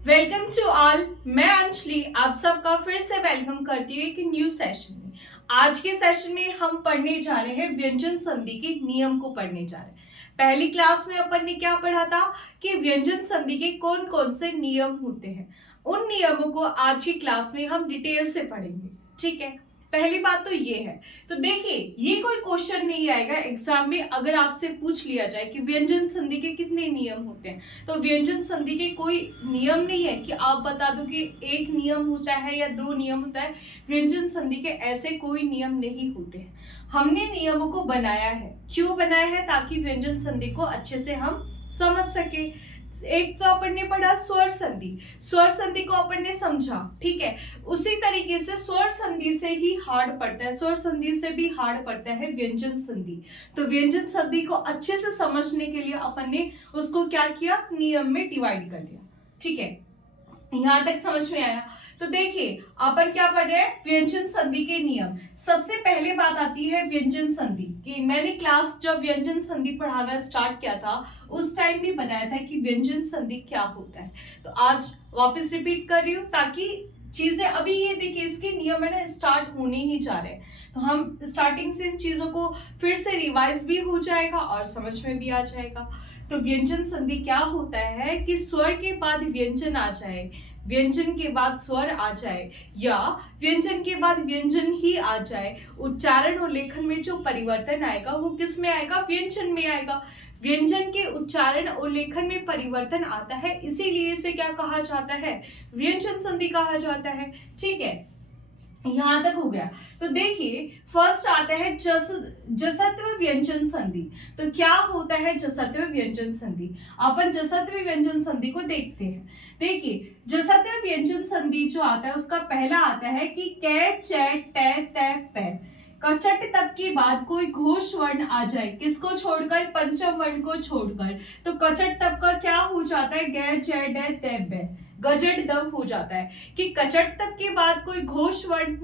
Welcome to all. मैं अंजलि आप सबका फिर से वेलकम करती हूँ एक न्यू सेशन में। आज के सेशन में हम पढ़ने जा रहे हैं व्यंजन संधि के नियम को पढ़ने जा रहे हैं। पहली क्लास में अपन ने क्या पढ़ा था कि व्यंजन संधि के कौन कौन से नियम होते हैं। उन नियमों को आज की क्लास में हम डिटेल से पढ़ेंगे। ठीक है, पहली बात तो ये है। तो देखिए, ये कोई क्वेश्चन नहीं आएगा एग्जाम में अगर आपसे पूछ लिया जाए कि व्यंजन संधि के कितने नियम होते हैं, तो व्यंजन संधि के कोई नियम नहीं है कि आप बता दो कि एक नियम होता है या दो नियम होता है। व्यंजन संधि के ऐसे कोई नियम नहीं होते हैं। हमने नियमों को बनाया है। क्यों बनाया है? ताकि व्यंजन संधि को अच्छे से हम समझ सके। एक तो अपन ने पढ़ा स्वर संधि। स्वर संधि को अपन ने समझा, ठीक है। उसी तरीके से स्वर संधि से ही हार्ड पड़ता है, स्वर संधि से भी हार्ड पड़ता है व्यंजन संधि। तो व्यंजन संधि को अच्छे से समझने के लिए अपन ने उसको क्या किया, नियम में डिवाइड कर दिया। ठीक है, यहां तक समझ में आया? तो देखिए, अपन क्या पढ़ रहे हैं, व्यंजन संधि के नियम। सबसे पहले बात आती है व्यंजन संधि की। मैंने क्लास जब व्यंजन संधि पढ़ाना स्टार्ट किया था उस टाइम भी बताया था कि व्यंजन संधि क्या होता है। तो आज वापस रिपीट कर रही हूँ ताकि चीजें अभी ये देखिए, इसके नियम है ना स्टार्ट होने ही जा रहे हैं। तो हम स्टार्टिंग से इन चीजों को फिर से रिवाइज भी हो जाएगा और समझ में भी आ जाएगा। तो व्यंजन संधि क्या होता है कि स्वर के बाद व्यंजन आ जाए, व्यंजन के बाद स्वर आ जाए, या व्यंजन के बाद व्यंजन ही आ जाए। उच्चारण और लेखन में जो परिवर्तन आएगा वो किस में आएगा, व्यंजन में आएगा। व्यंजन के उच्चारण और लेखन में परिवर्तन आता है, इसीलिए इसे क्या कहा जाता है, व्यंजन संधि कहा जाता है। ठीक है, यहां तक हो गया। तो देखिए, फर्स्ट आता है जसत्व व्यंजन संधि। तो क्या होता है जसत्व व्यंजन संधि? अपन जसत्व व्यंजन संधि को देखते हैं। देखिए, जसत्व व्यंजन संधि जो आता है उसका पहला आता है कि कै चे टे ते पै। कचट तक के बाद कोई घोष वर्ण आ जाए, किसको छोड़कर, पंचम वर्ण को छोड़कर। तो कचट तक का क्या हो जाता है, गै जै डै ते बै, गजट दब हो जाता है। कि कचट तक के बाद कोई घोष वर्ण,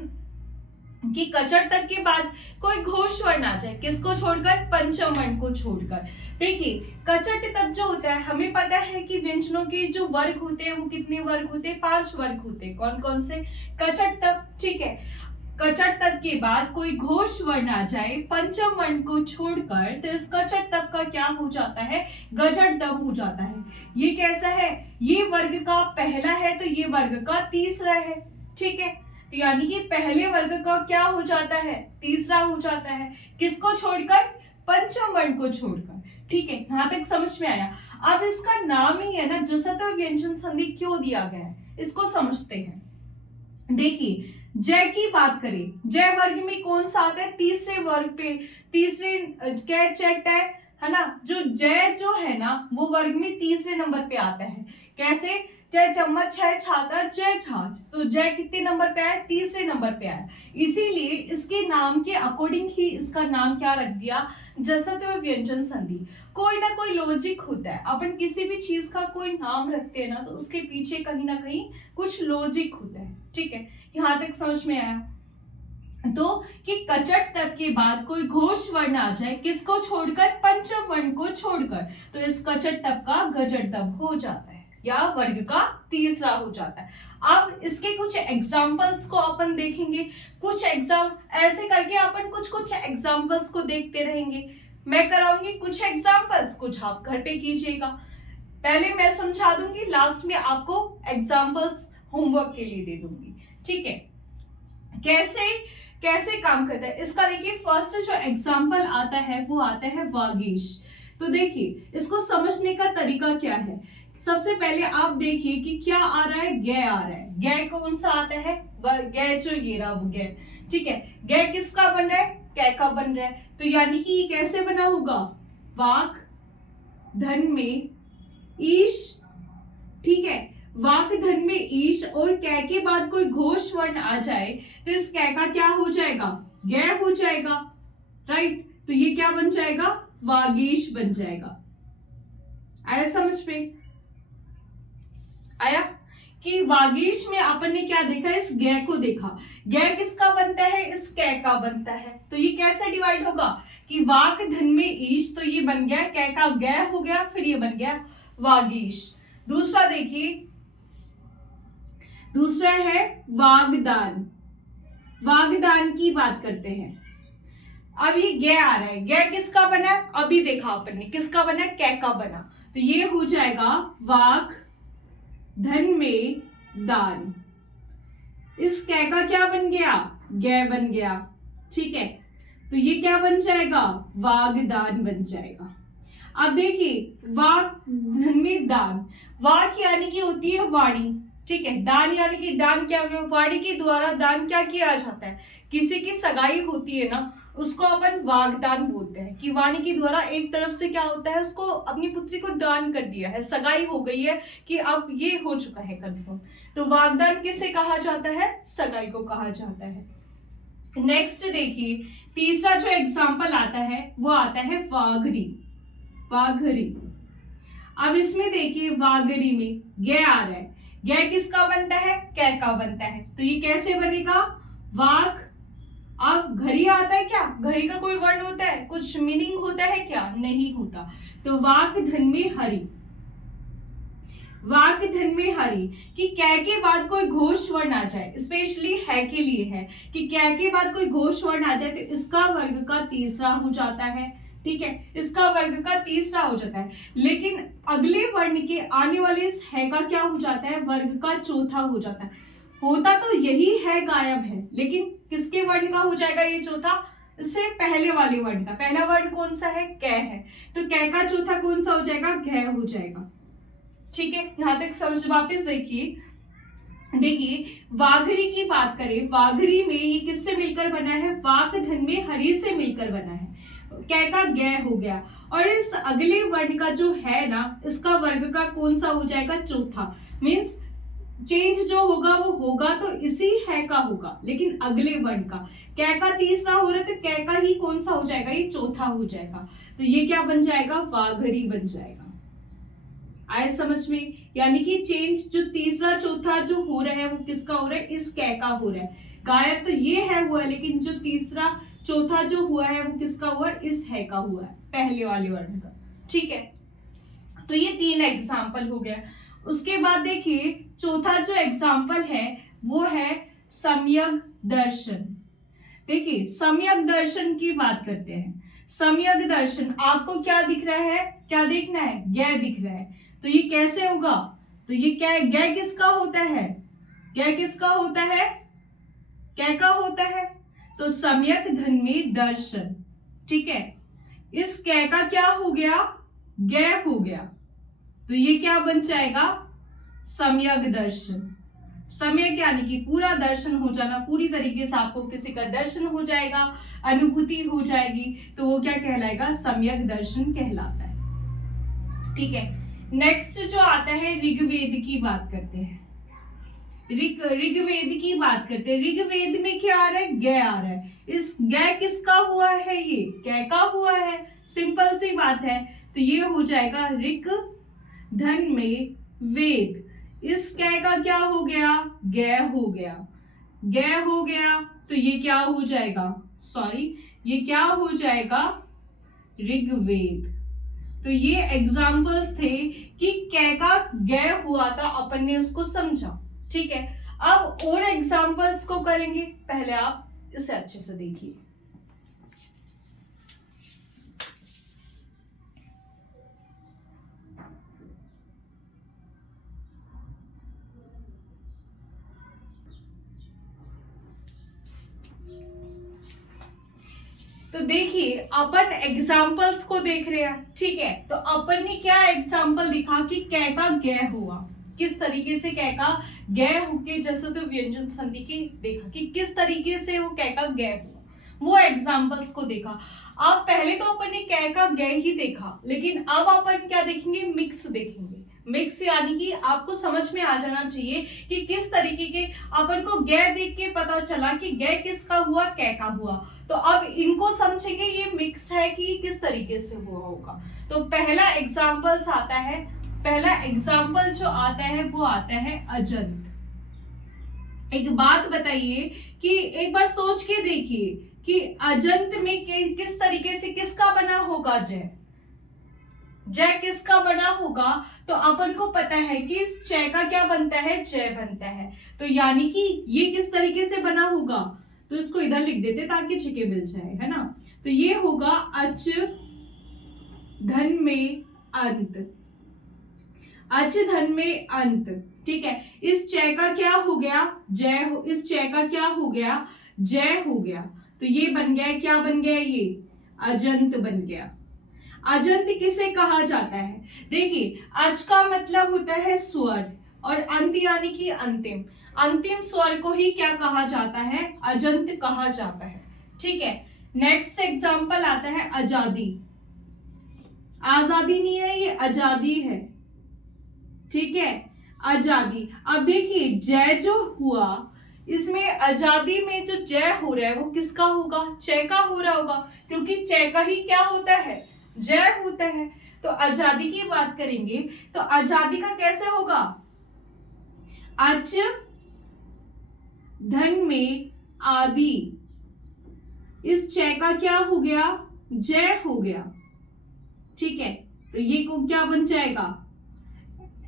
कि कचट तक के बाद कोई घोष वर्ण आ जाए, किसको छोड़कर, पंचम वर्ण को छोड़कर। देखिए, कचट तक जो होता है, हमें पता है कि व्यंजनों के जो वर्ग होते हैं वो कितने वर्ग होते हैं, 5 वर्ग होते हैं। कौन कौन से? कचट तक। ठीक है, कचट तक के बाद कोई घोष वर्ण आ जाए पंचम वर्ण को छोड़कर, तो इस कचट तक का क्या हो जाता है, गजट दब हो जाता है। ये कैसा है, ये वर्ग का पहला है तो ये वर्ग का तीसरा है। ठीक है, तो यानी कि पहले वर्ग का क्या हो जाता है, तीसरा हो जाता है। किसको छोड़कर, पंचम वर्ण को छोड़कर। ठीक है, यहां तक समझ में आया? अब इसका नाम ही है ना जसत्व व्यंजन संधि, क्यों दिया गया है इसको समझते हैं। देखिए, जय की बात करें, जय वर्ग में कौन सा आता है, तीसरे वर्ग पे, तीसरे कै चट है ना। जो जय जो है ना वो वर्ग में तीसरे नंबर पे आता है। कैसे, जय चम्मच है छाता जय छाछ, तो जय कितने नंबर पे आया, तीसरे नंबर पे आया। इसीलिए इसके नाम के अकॉर्डिंग ही इसका नाम क्या रख दिया, जसत्व व्यंजन संधि। कोई ना कोई लॉजिक होता है, अपन किसी भी चीज का कोई नाम रखते हैं ना तो उसके पीछे कहीं ना कहीं कुछ लॉजिक होता है। ठीक है, यहां तक समझ में आया? तो कि कचट तक के बाद कोई घोष वर्ण आ जाए, किसको छोड़कर, पंचम वर्ण को छोड़कर, तो इस कचट तक का गजट तब हो जाता है या वर्ग का तीसरा हो जाता है। अब इसके कुछ एग्जाम्पल्स को अपन देखेंगे। कुछ एग्जाम ऐसे करके अपन कुछ कुछ एग्जाम्पल्स को देखते रहेंगे। मैं कराऊंगी कुछ एग्जाम्पल्स, कुछ आप घर पे कीजिएगा। पहले मैं समझा दूंगी, लास्ट में आपको एग्जाम्पल्स होमवर्क के लिए दे दूंगी। ठीक है, कैसे कैसे काम करता है इसका देखिए। फर्स्ट जो एग्जाम्पल आता है वो आता है वागीश। तो देखिए, इसको समझने का तरीका क्या है। सबसे पहले आप देखिए कि क्या आ रहा है, गै आ रहा है। गै कौन सा आता है, गै जो ये रहा वो गै। ठीक है, गै किसका बन रहा है, कै का बन रहा है। तो यानी कि ये कैसे बना होगा, वाक धन में ईश। ठीक है, वाक धन में ईश और कै के बाद कोई घोष वर्ण आ जाए तो इस कै का क्या हो जाएगा, गै हो जाएगा। राइट, तो ये क्या बन जाएगा, वागीश बन जाएगा। आया समझ में? आया कि वागीश में अपन ने क्या देखा, इस गै को देखा। गै किसका बनता है, इस कै का बनता है। तो ये कैसे डिवाइड होगा कि वाक धन में ईश, तो ये बन गया कै का गै हो गया, फिर ये बन गया वागीश। दूसरा देखिए, दूसरा है वागदान। वागदान की बात करते हैं। अब ये गे आ रहा है, गे किसका बना है? अभी देखा अपन ने, किसका बना है? कै का बना। तो ये हो जाएगा वाग धन में दान। इस कै का क्या बन गया? गे बन गया। ठीक है, तो ये क्या बन जाएगा? वागदान बन जाएगा। अब देखिए वाग धन में दान, वाक यानी कि होती है वाणी, ठीक है, दान यानी कि दान क्या हो गया? वाणी के द्वारा दान क्या किया जाता है? किसी की सगाई होती है ना, उसको अपन वागदान बोलते हैं कि वाणी के द्वारा एक तरफ से क्या होता है, उसको अपनी पुत्री को दान कर दिया है, सगाई हो गई है कि अब ये हो चुका है कंफर्म। तो वागदान किसे कहा जाता है? सगाई को कहा जाता है। नेक्स्ट देखिए, तीसरा जो एग्जाम्पल आता है वो आता है वाघरी। वाघरी, अब इसमें देखिए वाघरी में गे आ रहा है, गे किसका बनता है? कै का बनता है। तो ये कैसे बनेगा? वाघ, अब घड़ी आता है क्या? घड़ी का कोई वर्ण होता है? कुछ मीनिंग होता है क्या? नहीं होता। तो वाक धन में हरि, वाक धन में हरि कि कै के बाद कोई घोष वर्ण आ जाए, स्पेशली है के लिए है कि कै के बाद कोई घोष वर्ण आ जाए तो इसका वर्ग का तीसरा हो जाता है। ठीक है, इसका वर्ग का तीसरा हो जाता है, लेकिन अगले वर्ण के आने वाले इस है का क्या हो जाता है? वर्ग का चौथा हो जाता है। होता तो यही है, गायब है, लेकिन किसके वर्ण का हो जाएगा ये चौथा? इससे पहले वाले वर्ण का। पहला वर्ण कौन सा है? कै है, तो कै का चौथा कौन सा हो जाएगा? घै हो जाएगा। ठीक है, यहां तक समझ। वापस देखिए, वाघरी की बात करें, वाघरी में ये किससे मिलकर बना है? वाक धन में हरि से मिलकर बना है। कै का गे हो गया, और इस अगले वर्ण का जो है ना, इसका वर्ग का कौन सा हो जाएगा? चौथा। मीन्स चेंज जो होगा वो होगा तो इसी है का होगा, लेकिन अगले वर्ण का। कै का तीसरा हो रहा है तो कै का ही कौन सा हो जाएगा? ये चौथा हो जाएगा। तो ये क्या बन जाएगा? वाघरी बन जाएगा। आए समझ में? यानी कि चेंज जो तीसरा चौथा जो हो रहा है वो किसका हो रहा है? इस कै का हो रहा है। गायब तो ये है हुआ है, लेकिन जो तीसरा चौथा जो हुआ है वो किसका हुआ है? इस है का हुआ है, पहले वाले वर्ण का। ठीक है, तो ये 3 एग्जाम्पल हो गया। उसके बाद देखिए चौथा जो एग्जाम्पल है वो है सम्यक दर्शन। देखिए सम्यक दर्शन की बात करते हैं। सम्यक दर्शन, आपको क्या दिख रहा है? क्या देखना है? गे दिख रहा है। तो ये कैसे होगा? तो ये क्या, गे किसका होता है? गे किसका होता है? कै का होता है। तो सम्यक धन में दर्शन। ठीक है, इस कै का क्या हो गया? गे हो गया। तो ये क्या बन जाएगा? सम्यक दर्शन। सम्यक यानी कि पूरा दर्शन हो जाना, पूरी तरीके से आपको किसी का दर्शन हो जाएगा, अनुभूति हो जाएगी, तो वो क्या कहलाएगा? सम्यक दर्शन कहलाता है। ठीक है, नेक्स्ट जो आता है ऋग्वेद की बात करते हैं। ऋग्वेद की बात करते हैं। ऋग्वेद में क्या आ रहा है? गे आ रहा है। इस गे किसका हुआ है? ये कै का हुआ है। सिंपल सी बात है, तो ये हो जाएगा ऋग धन में वेद। इस कै का क्या हो गया? गे हो गया। गे हो गया तो ये क्या हो जाएगा? सॉरी, ये क्या हो जाएगा? ऋग्वेद। तो ये एग्जाम्पल्स थे कि कै का गे हुआ था, अपन ने उसको समझा। ठीक है, अब और एग्जाम्पल्स को करेंगे, पहले आप इसे अच्छे से देखिए। तो देखिए अपन एग्जाम्पल्स को देख रहे हैं। ठीक है, तो अपन ने क्या एग्जाम्पल दिखा कि कै का गे हुआ, किस तरीके से कै का गे होके, जैसे तो व्यंजन संधि की देखा कि किस तरीके से वो कै का गे हुआ, वो एग्जाम्पल्स को देखा। अब पहले तो अपन ने कै का गे ही देखा, लेकिन अब अपन क्या देखेंगे? मिक्स देखेंगे। मिक्स यानी कि आपको समझ में आ जाना चाहिए कि किस तरीके के, अपन को गे देख के पता चला कि गे किसका हुआ? कै का हुआ। तो अब इनको समझेंगे ये मिक्स है कि किस तरीके से हुआ होगा। तो पहला एग्जाम्पल्स आता है, पहला एग्जाम्पल जो आता है वो आता है अजंत। एक बात बताइए कि एक बार सोच के देखिए कि अजंत में किस तरीके से किसका बना होगा? जय। जय किसका बना होगा, तो अपन को पता है कि इस चय का क्या बनता है, जय बनता है। तो यानी कि ये किस तरीके से बना होगा, तो इसको इधर लिख देते ताकि छिके मिल जाए, है ना। तो ये होगा अच धन में अंत, अच धन में अंत। ठीक है, इस चय का क्या हो गया, जय इस चय का क्या हो गया, जय हो गया। तो ये बन गया, क्या बन गया, ये अजंत बन गया। अजंत किसे कहा जाता है, देखिए अज का मतलब होता है स्वर और अंत यानी कि अंतिम, अंतिम स्वर को ही क्या कहा जाता है, अजंत कहा जाता है। ठीक है, नेक्स्ट एग्जांपल आता है आजादी। आजादी नहीं है, ये आजादी है। ठीक है, आजादी। अब देखिए जय जो हुआ, इसमें आजादी में जो जय हो रहा है वो किसका होगा, चय का हो रहा होगा, क्योंकि चय का ही क्या होता है, जय होता है। तो आजादी की बात करेंगे तो आजादी का कैसे होगा, अच धन में आदि, इस चय का क्या हो गया, जय हो गया। ठीक है, तो ये को क्या बन जाएगा,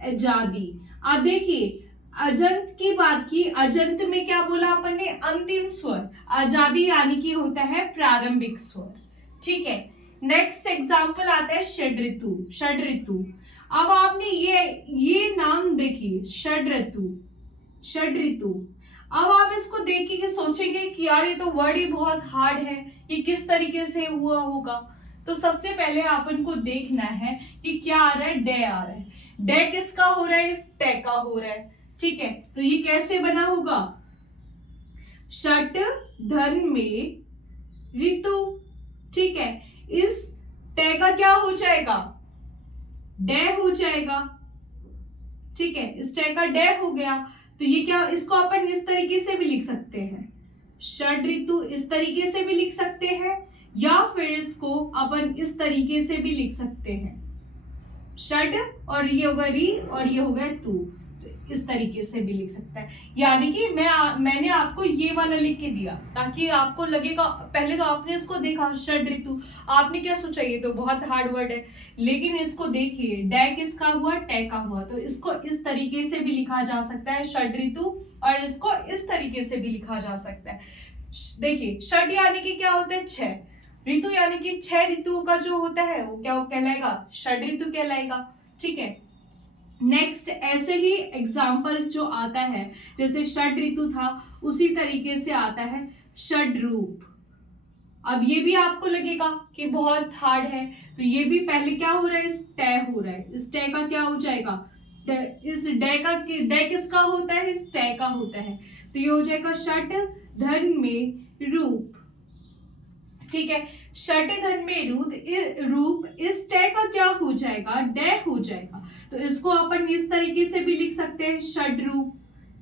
आजादी। अब देखिए अजंत की बात की, अजंत में क्या बोला अपन ने, अंतिम स्वर, आजादी यानी कि होता है प्रारंभिक स्वर। ठीक है, नेक्स्ट एग्जाम्पल आता है षड ऋतु। षड ऋतु, अब आपने ये नाम देखिए, षड ऋतु, षड ऋतु। अब आप इसको देख के सोचेंगे कि यार ये तो वर्ड ही बहुत हार्ड है, ये किस तरीके से हुआ होगा। तो सबसे पहले अपन को देखना है कि क्या आ रहा है, डे आ रहा है। डे किसका हो रहा है, इस टै का हो रहा है। ठीक है, तो ये कैसे बना होगा, षट धन में ऋतु। ठीक है, इस टै का क्या हो जाएगा, डे हो जाएगा। ठीक है, इस टै का डे हो गया। तो ये क्या, इसको अपन इस तरीके से भी लिख सकते हैं, षड ऋतु इस तरीके से भी लिख सकते हैं, या फिर इसको अपन इस तरीके से भी लिख सकते हैं, षड और ये होगा री और ये हो गया तू, तो इस तरीके से भी लिख सकता है। यानी कि मैंने आपको ये वाला लिख के दिया ताकि आपको लगेगा, पहले तो आपने इसको देखा षड ऋतु, आपने क्या सोचा ये तो बहुत हार्ड वर्ड है, लेकिन इसको देखिए डे किसका हुआ, टै का हुआ, तो इसको इस तरीके से भी लिखा जा सकता है षड ऋतु, और इसको इस तरीके से भी लिखा जा सकता है। देखिए षड यानी कि क्या होता है, छह, ऋतु यानी कि 6 ऋतुओं का जो होता है वो क्या कहलाएगा, षड ऋतु कहलाएगा। ठीक है, नेक्स्ट ऐसे ही एग्जाम्पल जो आता है, जैसे षड ऋतु था उसी तरीके से आता है षड रूप। अब ये भी आपको लगेगा कि बहुत हार्ड है, तो ये भी पहले क्या हो रहा है, इस टै हो रहा है, इस टै का क्या हो जाएगा, इस डे किसका होता है, इस टै का होता है, तो ये हो जाएगा षट धन में रूप। ठीक है, षट धन में रूप, इस टै का क्या हो जाएगा, डे हो जाएगा, तो इसको अपन इस तरीके से भी लिख सकते हैं षड रूप।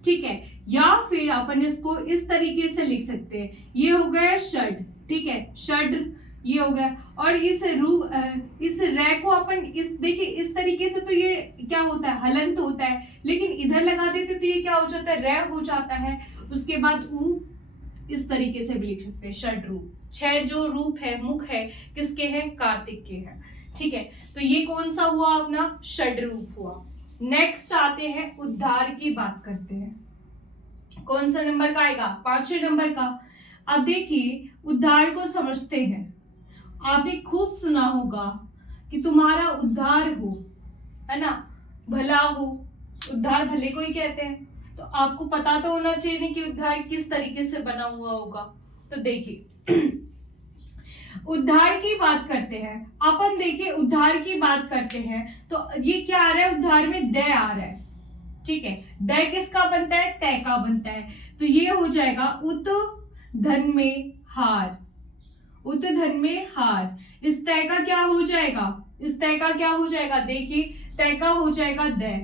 ठीक है, या फिर अपन इसको इस तरीके से लिख सकते हैं, ये हो गया षड। ठीक है, षड ये हो गया, और इस रै को अपन इस देखिए इस तरीके से, तो ये क्या होता है, हलंत होता है, लेकिन इधर लगा देते तो ये क्या हो जाता है, रै हो जाता है। उसके बाद ऊ इस तरीके से भी लिख सकते हैं षड रूप। 6 जो रूप है, मुख है, किसके हैं, कार्तिक के हैं। ठीक है, तो ये कौन सा हुआ अपना, षड रूप हुआ। नेक्स्ट आते हैं उद्धार की बात करते हैं। कौन सा नंबर का आएगा, 5वें नंबर का। अब देखिए उद्धार को समझते हैं। आपने खूब सुना होगा कि तुम्हारा उद्धार हो, है ना, भला हो, उद्धार भले को ही कहते हैं। तो आपको पता तो होना चाहिए कि उद्धार किस तरीके से बना हुआ होगा। तो देखिए उद्धार की बात करते हैं अपन, देखिए उद्धार की बात करते हैं तो ये क्या आ रहा है, उद्धार में दे आ रहा है। ठीक है, दे किसका बनता है, तय का बनता है, तो ये हो जाएगा उत धन में हार, उत धन में हार। इस तय का क्या हो जाएगा, इस तय का क्या हो जाएगा, देखिए तय का हो जाएगा दे।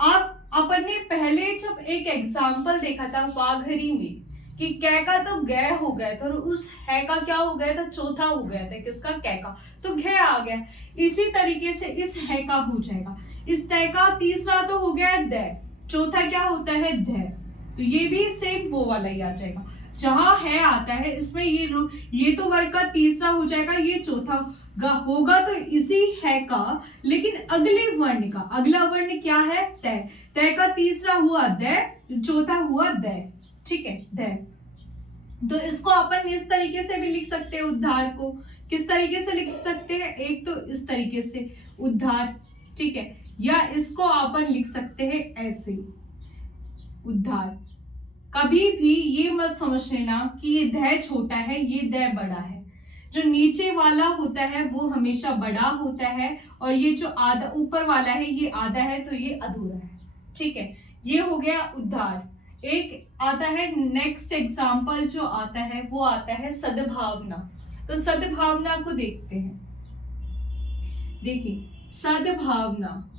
आप अपन ने पहले जब एक एग्जाम्पल देखा था वाघरी में कि कै का तो गै हो गया था, और उस है का क्या हो गया था, चौथा हो गया था, किसका, कै का, तो घे आ गया। इसी तरीके से इस है का हो जाएगा, इस तय का तीसरा तो हो गया दै, चौथा क्या होता है धै, तो ये भी सेम वो वाला ही आ जाएगा। जहां है आता है इसमें ये तो वर्ग का तीसरा हो जाएगा, ये चौथा होगा तो इसी है का, लेकिन अगले वर्ण का अगला वर्ण क्या है? तय। तय का तीसरा हुआ दय, चौथा हुआ दय। ठीक है, दय। तो इसको अपन इस तरीके से भी लिख सकते हैं, उद्धार को किस तरीके से लिख सकते हैं? एक तो इस तरीके से उद्धार, ठीक है, या इसको अपन लिख सकते हैं ऐसे उद्धार। कभी भी ये मत समझ लेना कि ये दय छोटा है, ये दय बड़ा है। जो नीचे वाला होता है वो हमेशा बड़ा होता है, और ये जो आधा ऊपर वाला है ये आधा है, तो ये अधूरा है। ठीक है, ये हो गया उद्धार। एक आता है नेक्स्ट एग्जाम्पल जो आता है वो आता है सद्भावना। तो सद्भावना को देखते हैं। देखिए सद्भावना,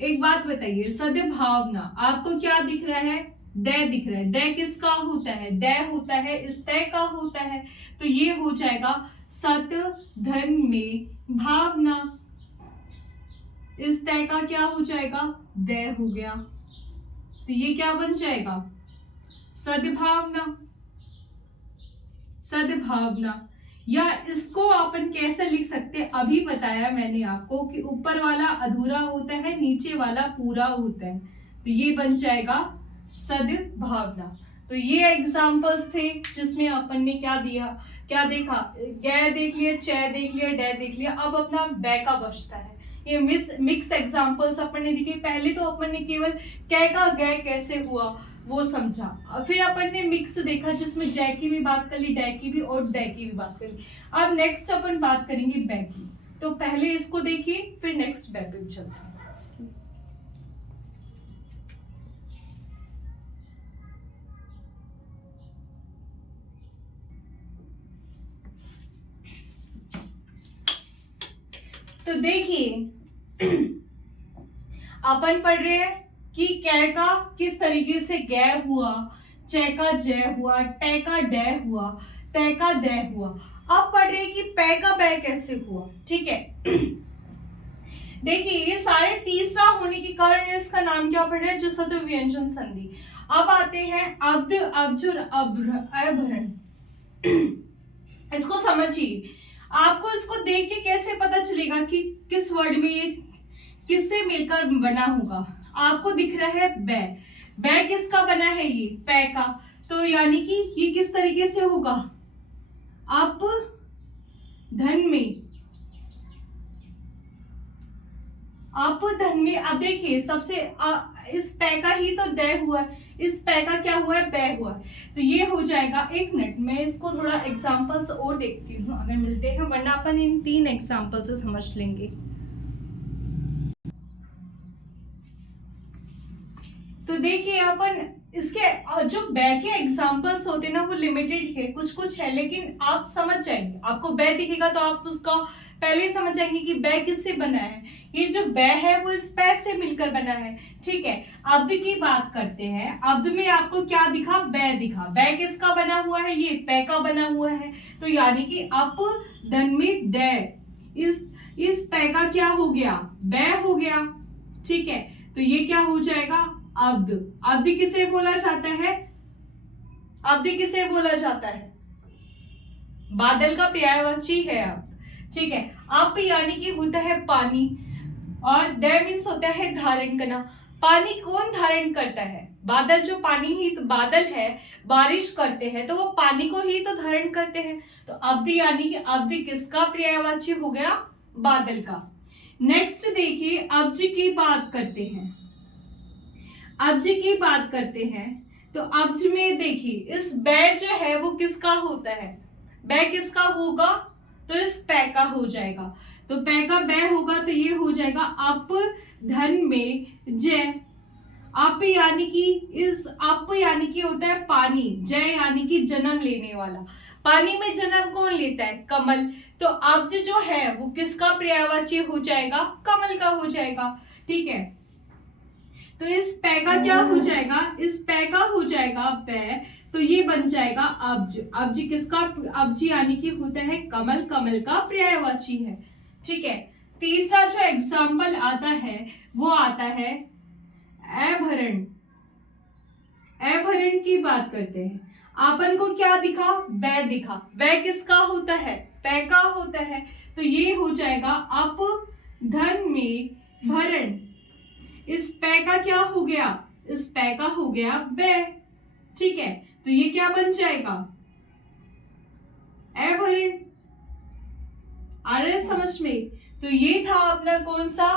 एक बात बताइए, सद्भावना आपको क्या दिख रहा है? दय दिख रहा है। दय किसका होता है? दय होता है इस तय का होता है, तो ये हो जाएगा सत धन में भावना। इस तय का क्या हो जाएगा? दय हो गया, तो ये क्या बन जाएगा? सद्भावना। सद्भावना, या इसको अपन कैसे लिख सकते हैं? अभी बताया मैंने आपको कि ऊपर वाला अधूरा होता है, नीचे वाला पूरा होता है, तो ये बन जाएगा सद्भावना। तो ये एग्जाम्पल्स थे जिसमें अपन ने क्या दिया, क्या देखा? गै देख लिया, चय देख लिया, डै देख लिया। अब अपना बै का बचता है। ये मिक्स एग्जाम्पल्स अपन ने दिखे। पहले तो अपन ने केवल कै का गै कैसे हुआ वो समझा, फिर अपन ने मिक्स देखा जिसमें जय की भी बात कर ली, डै की भी और डै की भी बात कर ली। अब नेक्स्ट अपन बात करेंगे बै की। तो पहले इसको देखिए, फिर नेक्स्ट बै पे चलते हैं। तो देखिए अपन पढ़ रहे हैं कि कै का किस तरीके से गै हुआ, चै का जय हुआ, टै का डै हुआ, तै का दय हुआ। अब पढ़ रहे हैं कि पै का बै कैसे हुआ। ठीक है, देखिए ये सारे तीसरा होने के कारण इसका नाम क्या पढ़ रहे हैं? जसद व्यंजन संधि। अब आते हैं अब्द, अब्ज और अभरण। इसको समझिए, आपको इसको देख के कैसे पता चलेगा कि किस वर्ड में ये किससे मिलकर बना होगा? आपको दिख रहा है बै, बै किसका बना है? ये पै का, तो यानी कि ये किस तरीके से होगा? अप धन में, अप धन में। अब देखिए सबसे इस पै का ही तो दय हुआ, इस पै का क्या हुआ है? बै हुआ। तो ये हो जाएगा, एक मिनट मैं इसको थोड़ा एग्जांपल्स और देखती हूँ अगर मिलते हैं, वरना अपन इन 3 एग्जांपल से समझ लेंगे। तो देखिए अपन इसके जो बै के एग्जांपल्स होते हैं ना वो लिमिटेड है, कुछ कुछ है, लेकिन आप समझ जाएंगे। आपको बै दिखेगा तो आप उसका पहले समझ जाएंगे कि बै किससे बना है। ये जो बै है वो इस पै से मिलकर बना है। ठीक है, अब्द की बात करते हैं। अब्द में आपको क्या दिखा? बै दिखा। बै किसका बना हुआ है? ये पै का बना हुआ है, तो यानी कि अप धन में दय, इस पै का क्या हो गया? बै हो गया। ठीक है, तो ये क्या हो जाएगा? अब्द। अब्द किसे बोला जाता है? अब्द किसे बोला जाता है? बादल का पर्यायवाची है अब्द। ठीक है, अप यानी कि होता है पानी, और दय मीन्स होता है धारण करना। पानी कौन धारण करता है? बादल। जो पानी ही तो बादल है, बारिश करते हैं तो वो पानी को ही तो धारण करते हैं। तो अब्द यानी कि अब्द किसका पर्यायवाची हो गया? बादल का। नेक्स्ट देखिए, अब्ज की बात करते हैं। अब्ज की बात करते हैं तो अब्ज में देखिए इस बै जो है वो किसका होता है? बै किसका होगा? तो इस पै का हो जाएगा। तो पै का बै होगा तो ये हो जाएगा अप धन में जय। अप यानी कि अप यानी कि होता है पानी, जय यानी कि जन्म लेने वाला। पानी में जन्म कौन लेता है? कमल। तो अब्ज जो है वो किसका पर्यायवाची हो जाएगा? कमल का हो जाएगा। ठीक है, तो इस पै का क्या हो जाएगा? इस पै का हो जाएगा पै, तो ये बन जाएगा अब्ज। अब्ज किसका? अब्ज यानी कि होता है कमल, कमल का पर्यायवाची है। ठीक है, तीसरा जो एग्जाम्पल आता है वो आता है अभरण। अभरण की बात करते हैं, आपन को क्या दिखा, बै दिखा, बै किसका होता है, पै का होता है, तो ये हो जाएगा अप धन में भरण, इस पै का क्या हो गया, इस पै का हो गया बै, ठीक है, तो ये क्या बन जाएगा, अभरण। आ रहा है समझ में? तो ये था अपना कौन सा,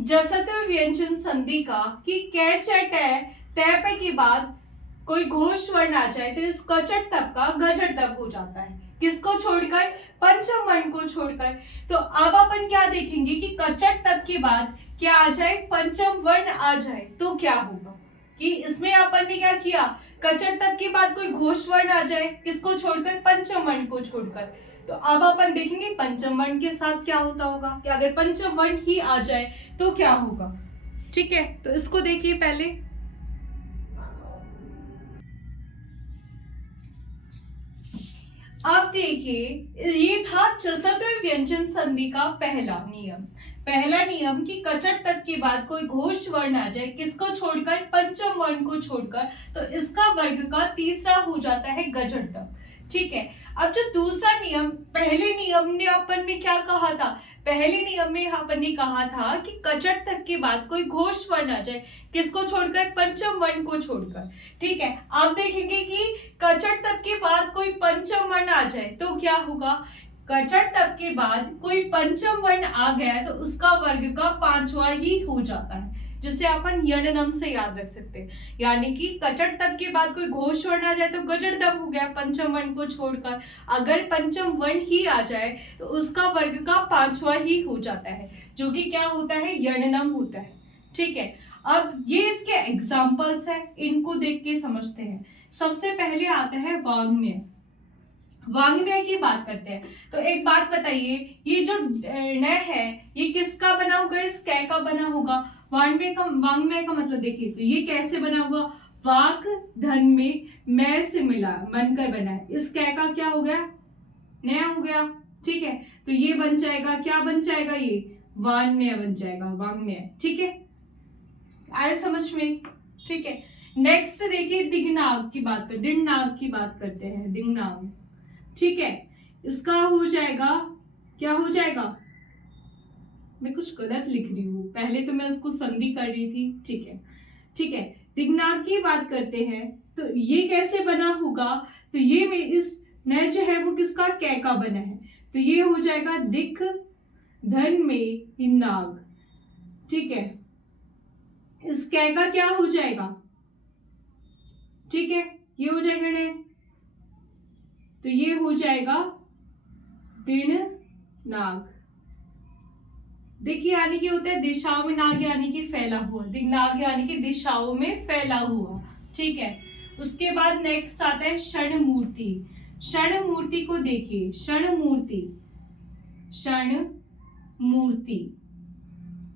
जसत व्यंजन संधि का, कि कै चट है तय पे के बाद कोई घोष वर्ण आ जाए तो इस कचट तब का गजट तब हो जाता है, किसको छोड़कर, पंचम वर्ण को छोड़कर। तो अब अपन क्या देखेंगे कि कचट तब के बाद क्या आ जाए, पंचम वर्ण आ जाए तो क्या होगा, कि इसमें अपन ने क्या किया, कचट तब के बाद कोई घोष वर्ण आ जाए, किसको छोड़कर, पंचम वर्ण को छोड़कर। तो अब अपन देखेंगे पंचम वर्ण के साथ क्या होता होगा, कि अगर पंचम वर्ण ही आ जाए तो क्या होगा, ठीक है। तो इसको देखिए पहले, अब देखिए ये था चतुर्थ व्यंजन संधि का पहला नियम। पहला नियम कि कचट तक के बाद कोई घोष वर्ण आ जाए, किसको छोड़कर, पंचम वर्ण को छोड़कर, तो इसका वर्ग का तीसरा हो जाता है गजट तक, ठीक है। अब जो दूसरा नियम, पहले नियम ने अपन ने क्या कहा था, पहले नियम में अपन ने कहा था कि कचट तक के बाद कोई घोष वर्ण आ जाए, किसको छोड़कर, पंचम वर्ण को छोड़कर, ठीक है। आप देखेंगे कि कचट तक के बाद कोई पंचम वर्ण आ जाए तो क्या होगा, कचट तक के बाद कोई पंचम वर्ण आ गया है तो उसका वर्ग का पांचवा ही हो जाता है, जिसे अपन यणनम से याद रख सकते हैं। यानी कि कचट तक के बाद कोई घोष वर्ण आ जाए तो गजट दब हो गया पंचम वर्ण को छोड़कर, अगर पंचम वर्ण ही आ जाए तो उसका वर्ग का पांचवा ही हो जाता है, जो कि क्या होता है, यणनम होता है, ठीक है। अब ये इसके एग्जाम्पल्स है, इनको देख के समझते हैं। सबसे पहले आता है वाग्मय। वाग्मय की बात करते हैं, तो एक बात बताइए, ये जो न है ये किसका बना होगा, इस कै का बना होगा। वाग्मय का मतलब देखिए, तो ये कैसे बना हुआ, वाक धन में मैं से मिला बनकर बना है, इस कै का क्या हो गया, नया हो गया, ठीक है। तो ये बन जाएगा, क्या बन जाएगा, ये वाग्मय बन जाएगा, वाग्मय, ठीक है। आए समझ में, ठीक है। नेक्स्ट देखिए दिग्नाग की बात कर, दिग्नाग की बात करते हैं, दिग्नाग, ठीक है। इसका हो जाएगा, क्या हो जाएगा, मैं कुछ गलत लिख रही हूँ, पहले तो मैं उसको संधि कर रही थी, ठीक है, ठीक है। दिग्नाग की बात करते हैं, तो ये कैसे बना होगा, तो ये में इस न जो है वो किसका, कै का बना है, तो ये हो जाएगा दिख धन में नाग, ठीक है। इस कै का क्या हो जाएगा, ठीक है, ये हो जाएगा न, तो ये हो जाएगा दृढ़ नाग। देखिए यानी कि होता है दिशाओं में नाग, यानी कि फैला हुआ, दिग्नाग यानी कि दिशाओं में फैला हुआ, ठीक है। उसके बाद नेक्स्ट आता है क्षण मूर्ति। क्षण मूर्ति को देखिए, क्षण मूर्ति, क्षण मूर्ति,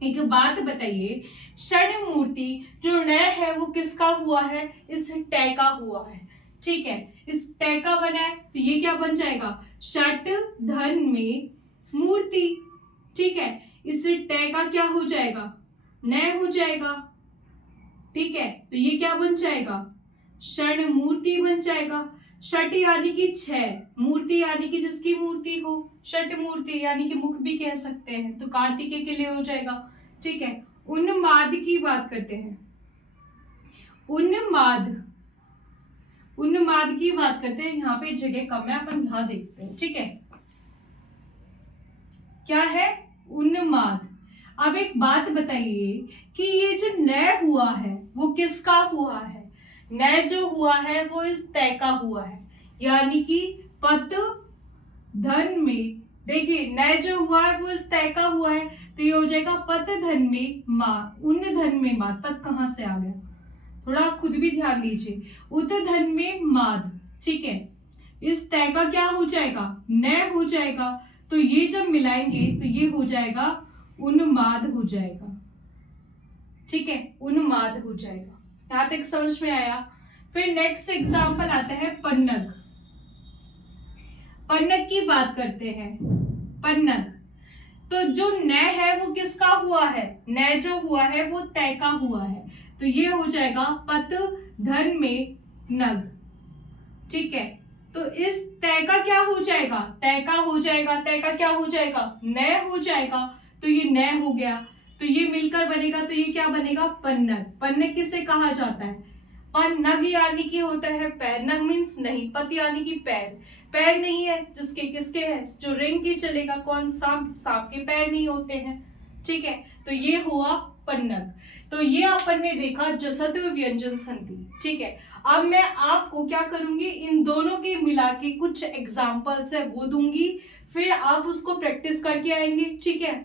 एक बात बताइए, क्षण मूर्ति जो न है वो किसका हुआ है, इस टै का हुआ है, ठीक है। इस टै का बना है तो ये क्या बन जाएगा, षट धन में मूर्ति, ठीक है। इस टै का क्या हो जाएगा, न हो जाएगा, ठीक है। तो ये क्या बन जाएगा, क्षण मूर्ति बन जाएगा। षट यानी कि छह, मूर्ति यानी कि जिसकी मूर्ति हो, षट मूर्ति यानी कि मुख भी कह सकते हैं, तो कार्तिकेय के लिए हो जाएगा, ठीक है। उन्माद की बात करते हैं, उन्माद, उन्माद की बात करते हैं, यहाँ पे जगह कम है, अपन यहाँ देखते हैं, ठीक है। क्या है, उन्माद। अब एक बात बताइए कि ये जो न हुआ है वो किसका हुआ है, न जो हुआ है वो इस तय का हुआ है, यानी कि पत धन में, देखिए न जो हुआ है वो इस तय का हुआ है, तो ये हो जाएगा पत धन में मा, उन धन में माद, पत कहां से आ गया, थोड़ा खुद भी ध्यान दीजिए, उत धन में माद, ठीक है। इस तय का क्या हो जाएगा, न हो जाएगा, तो ये जब मिलाएंगे तो ये हो जाएगा उन्माद हो जाएगा, ठीक है, उन्माद हो जाएगा। यहां तक समझ में आया। फिर नेक्स्ट एग्जांपल आता है पन्नग। पन्नग की बात करते हैं, पन्नग, तो जो न है वो किसका हुआ है, न जो हुआ है वो तय का हुआ है, तो ये हो जाएगा पत धन में नग। ठीक है, तो इस तय का क्या हो जाएगा, तय का हो जाएगा, तय का क्या हो जाएगा, नय हो जाएगा। तो ये नय हो गया, तो ये मिलकर बनेगा, तो ये क्या बनेगा, पन्नग। पन्नग किसे कहा जाता है, पन्नग यानी कि होता है पैर, नग मीन्स नहीं, पत यानी कि पैर। पैर नहीं है जिसके, किसके है, जो रेंग के चलेगा, कौन, सांप, सांप के पैर नहीं होते हैं। ठीक है, तो ये हुआ पन्नग। तो ये अपन ने देखा जसत्व व्यंजन संधि। ठीक है, अब मैं आपको क्या करूंगी, इन दोनों के मिला के कुछ एग्जाम्पल्स है वो दूंगी, फिर आप उसको प्रैक्टिस करके आएंगे। ठीक है,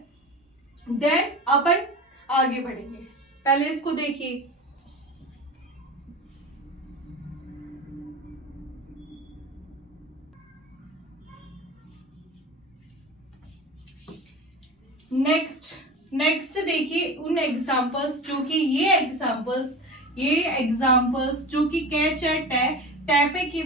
देन अपन आगे बढ़ेंगे। पहले इसको देखिए, नेक्स्ट देखिए उन एग्जाम्पल्स जो कि ये एग्जाम्पल्स जो कि कै च टै टैपे की,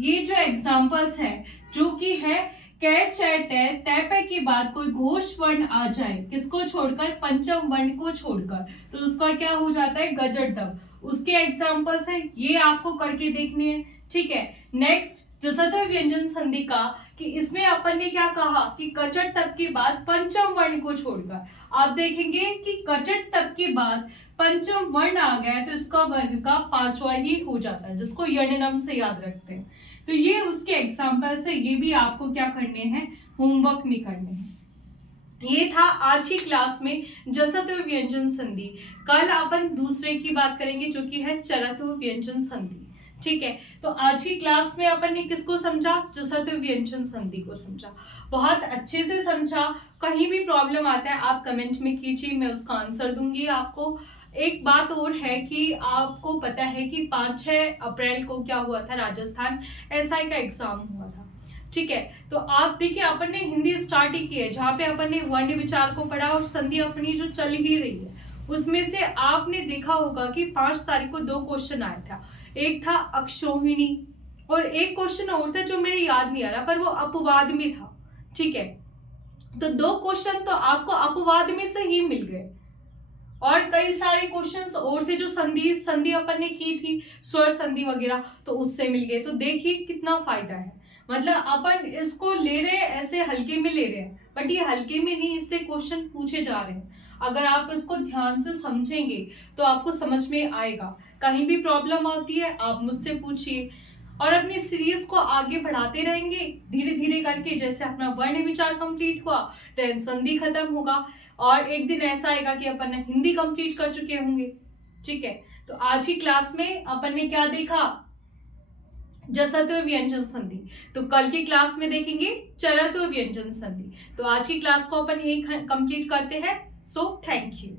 ये जो एग्जाम्पल्स है जो कि है कै च टै तैपे के बाद कोई घोष वर्ण आ जाए, किसको छोड़कर, पंचम वर्ण को छोड़कर, तो उसका क्या हो जाता है, गजट दब। उसके एग्जाम्पल्स है, ये आपको करके देखने हैं। ठीक है, नेक्स्ट जसत्व व्यंजन संधि का, कि इसमें अपन ने क्या कहा कि कचट तब के बाद पंचम वर्ण को छोड़कर, आप देखेंगे कि कचट तब के बाद पंचम वर्ण आ गया है तो इसका वर्ग का पांचवा ही हो जाता है, जिसको यणनम से याद रखते हैं। तो ये उसके एग्जाम्पल्स है, ये भी आपको क्या करने हैं, होमवर्क में करने हैं। ये था आज की क्लास में जसत्व व्यंजन संधि। कल अपन दूसरे की बात करेंगे जो कि है चरत्व व्यंजन संधि। ठीक है, तो आज की क्लास में अपन ने किसको समझा, जसत्व व्यंजन संधि को समझा, बहुत अच्छे से समझा। कहीं भी प्रॉब्लम आता है आप कमेंट में कीजिए, मैं उसका आंसर दूंगी आपको। एक बात और है कि आपको पता है कि 5-6 अप्रैल को क्या हुआ था, राजस्थान एसआई का एग्जाम हुआ था। ठीक है, तो आप देखिए अपन ने हिंदी स्टार्ट ही की है, जहाँ पे अपन ने वर्ण विचार को पढ़ा और संधि अपनी जो चल ही रही है, उसमें से आपने देखा होगा कि 5 तारीख को 2 क्वेश्चन आया था। एक था अक्षोहिणी और एक क्वेश्चन और था जो मेरे याद नहीं आ रहा, पर वो अपवाद में था। ठीक है, तो 2 क्वेश्चन तो आपको अपवाद में से ही मिल गए, और कई सारे क्वेश्चंस और थे जो संधि अपन ने की थी, स्वर संधि वगैरह, तो उससे मिल गए। तो देखिए कितना फायदा है, मतलब अपन इसको ले रहे हैं, ऐसे हल्के में ले रहे हैं, बट ये हल्के में नहीं, इससे क्वेश्चन पूछे जा रहे हैं। अगर आप इसको ध्यान से समझेंगे तो आपको समझ में आएगा। कहीं भी प्रॉब्लम आती है आप मुझसे पूछिए, और अपनी सीरीज को आगे बढ़ाते रहेंगे धीरे धीरे करके। जैसे अपना वर्ण विचार कंप्लीट हुआ, देन संधि खत्म होगा, और एक दिन ऐसा आएगा कि अपन ने हिंदी कंप्लीट कर चुके होंगे। ठीक है, तो आज की क्लास में अपन ने क्या देखा, जसत्व व्यंजन संधि। तो कल की क्लास में देखेंगे चरत्व व्यंजन संधि। तो आज की क्लास को अपन यही कंप्लीट करते हैं। So thank you.